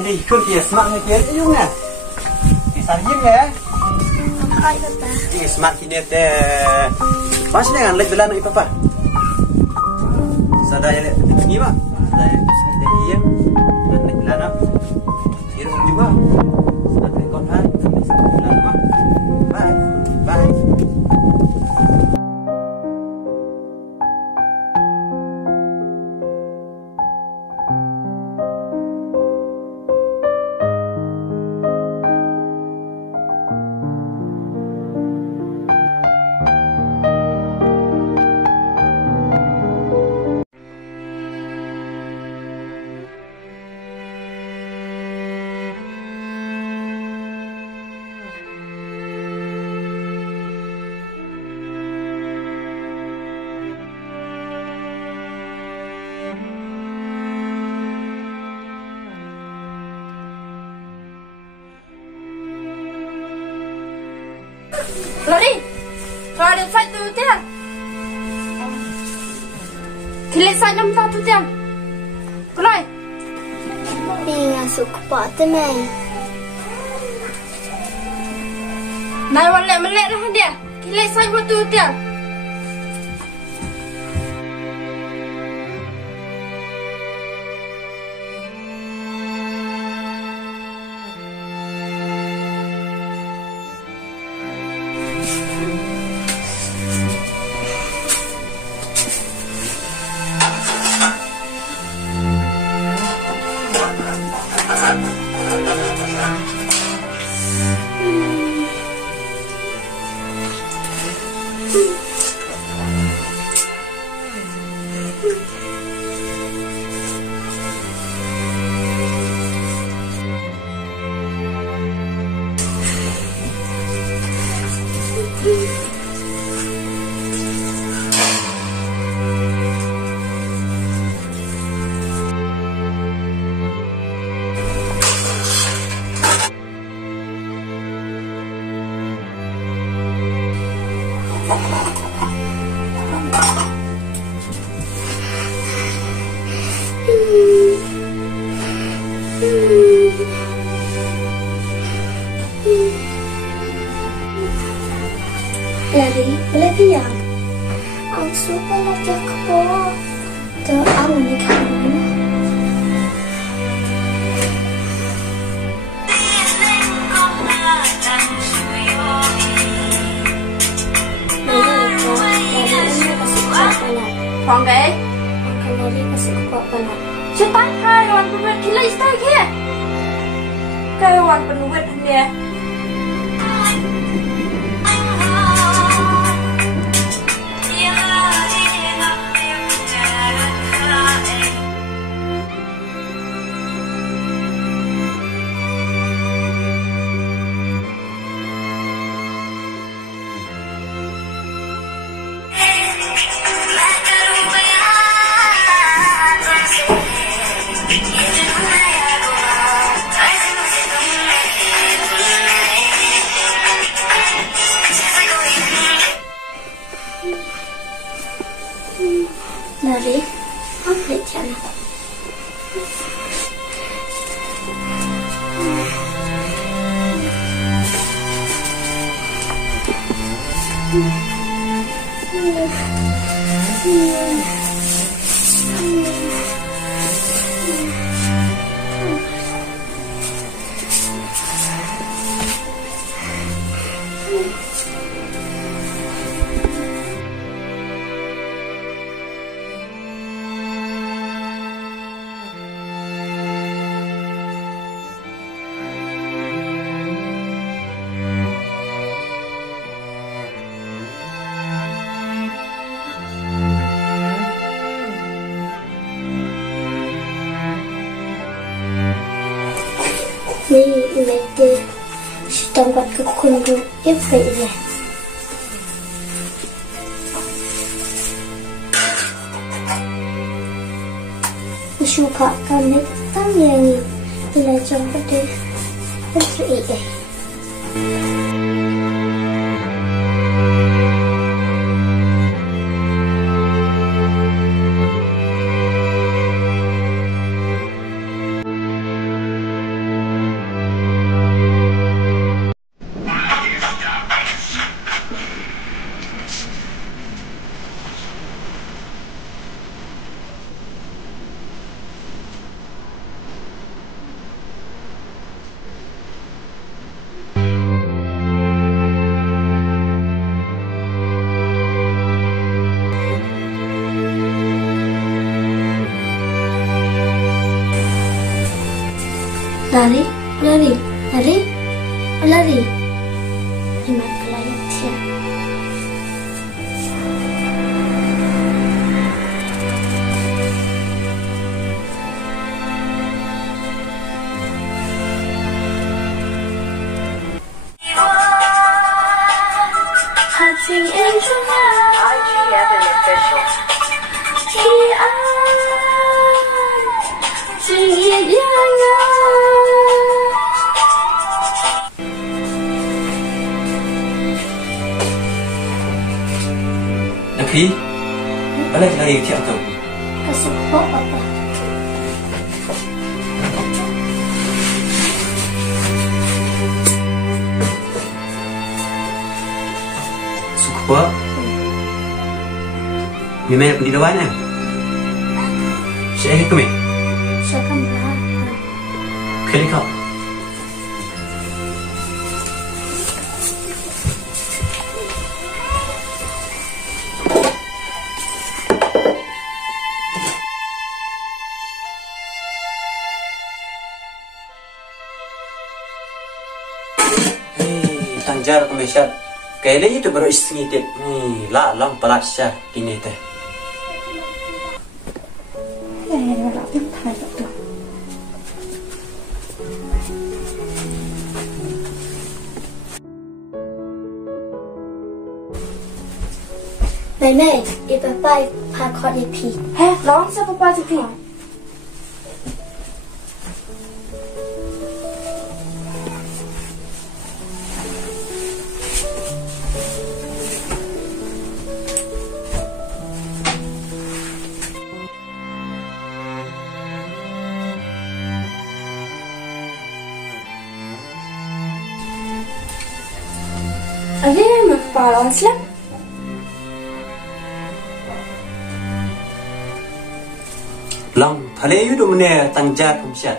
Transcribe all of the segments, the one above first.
Ni khun kia smart ni kia yung nè. Di sarjim ya. Hai kata. Ini smart kini teh. Pas ni kan lek belan papa. Sadaya lek ni ba. Sadaya sini teh iya. Dan lek belan. Irung juga. Smart kon hai. Belan ba. Bye. Bye. Lari, kalau ada fight tu dia, kilat saya nampak tu dia, kelai. Inga suka pada mai. Nai wallet melek lah dia, kilat saya tu dia. Lari, lagi yang. Ang suka lagi ako. Ito ang unikang mo. Phong cái. Ang lari kasi ko pa na. Chưa tắt hai hoàn penuh kilat istay kia. Cái hoàn penuh dia. Lari, apa cara? Ni ibadah Shitom buat ke khun tu efek dia. Suka kami tam yang ni belajar pada efek. Lari, lari, lari, lari. Ini pelayan dia. IGFN official. Nabi, mana lagi tiap tu? Kasih kau apa? Suka. Memang pergi lawan kan? Saya kemana? Saya kan berapa? Kali kau. Tanjar kami Shad. Kali itu baru istri tip. Ni lah lam pelat Shad kini teh. Nak thay tu. Mày, đi bye bye, pha khó đi phi. Heh, long siapa pa si Pi? Ada nak parang siap? Long, phale yu tu mana tanjar kami Shad.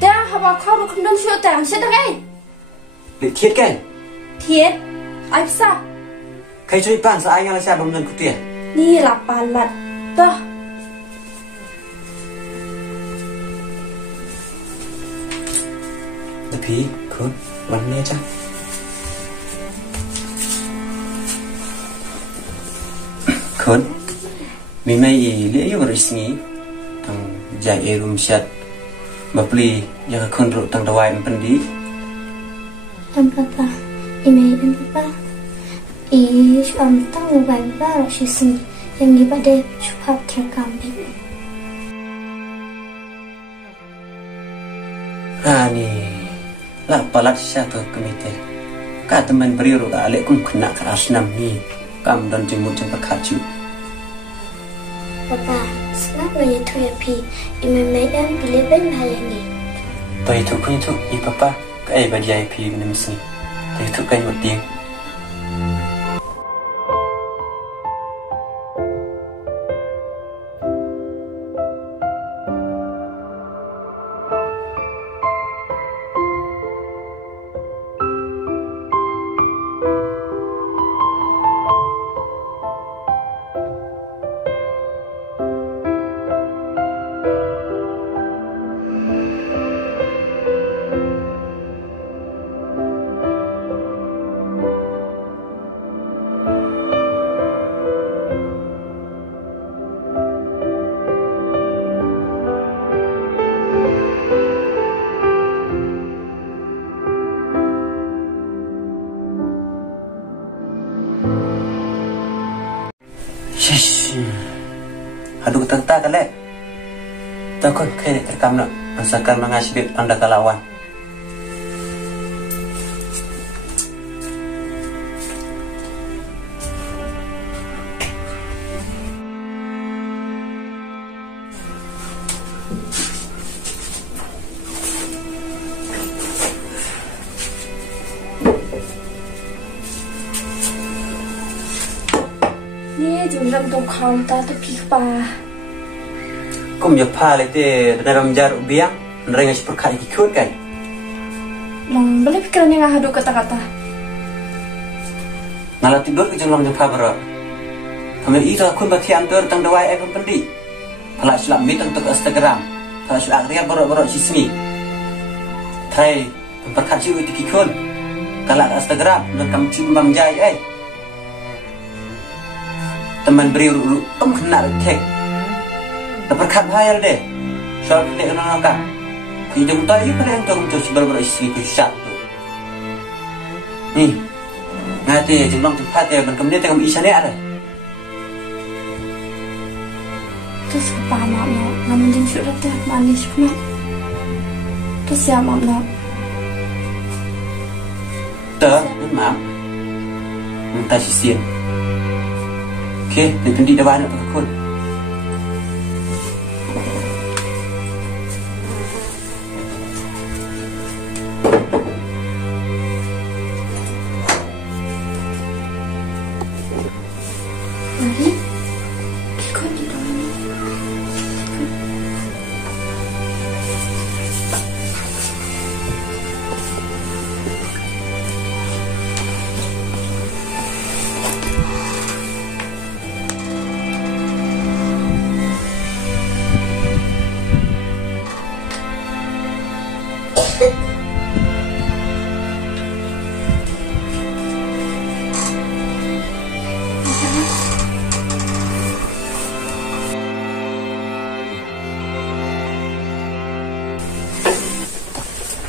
Dah, haba kau ruk kendam siapa terang siapa kan? Lihat kan? Tiet, Aisa, Kai curi pan sa ayang Shad belum tentu dia. ni lah palat. Dah, Tapi, khun, mana cak? Khun, memang lihat yu baru istri. Tang jai rum Shad. Bapli yang khun ruk tang dawai pendi. Em papa, em papa. Tang ubai baru sih yang ibadah cepat terkambing. Ni, lah palat Shad tu kemite. Kata teman beri ruk alek kun kena ke asnam ni. Kam dan jemut jempat kaju. Papa, kenapa ya tu ya pi? Imam pilih benar yang ni. Tapi tu kun itu, i papa, kai bajai pi guna misi. Tapi tu kai buat dia. Aduh tentang kan leh. Takut kaya terkam nak masakan mengasih anda kalawan. ni jumlah tu kau tak tepi pa. Kau punya pal itu dalam jarak biang, mereka seperti ikut kan? Long, boleh pikiran yang ahadu kata-kata. Malah tidur ke jalan jumpa berat. Kami itu aku berarti antar tentang doa ekor pendi. Kalau silap meet untuk Instagram, kalau silap real berat-berat di sini. ไทยประคับชื่อติกิคนกาลาอัสตากราบdan kami cik bang jai teman beri ulu tem kena tek dapat kat hayal deh soal deh nak kan hidung tadi pada yang tu sebar istri tu Shad tu ni ngati jembang tempat ya dan kemudian tengok isane ada terus kepala mak namun jeng sudah teh manis kena terus ya mak nak tớ nước mắm ta chỉ xiên ok để tôi đi đá vai nữa các con Lagi kau di dalam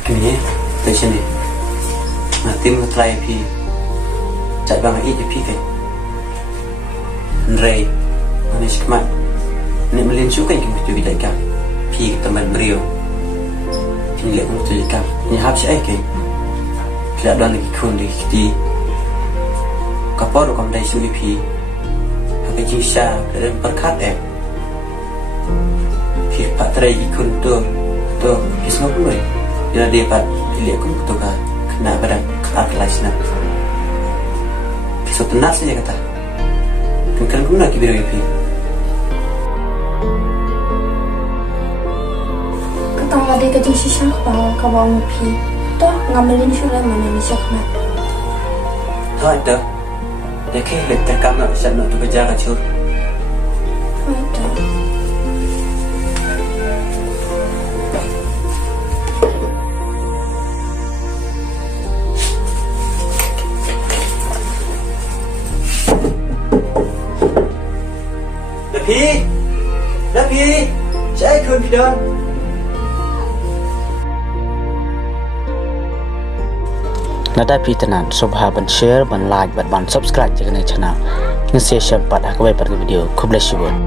kmie từ trên này mà tim một tay phi chạy bằng ít phi cái rây anh ấy mặt nên mình lên xuống cái chúng tôi lại cả phi tầm mình brio thì liệu cũng tôi cả nhưng hấp sẽ cái là đoàn cái khun đi kapor còn đây suy phi cái chính sa để bắt khát em phi bắt rây khun tôi cái số người dia dapat pilih aku untuk kena badan kelas nak. Kisah tenat saja kata. Kan pun lagi biru itu. kata ada kerja sisa kau bawa mupi. Toh ngambilin sudah mana ni siapa? Thôi được. Để khi lịch ta cam lại sẵn nội tụi bây giờ là chưa. Ada. Dapi, saya khun di dalam. Nada pi tenan subha ban share ban like ban subscribe jangan channel. Nasi siapa dah kau buat video. God bless you.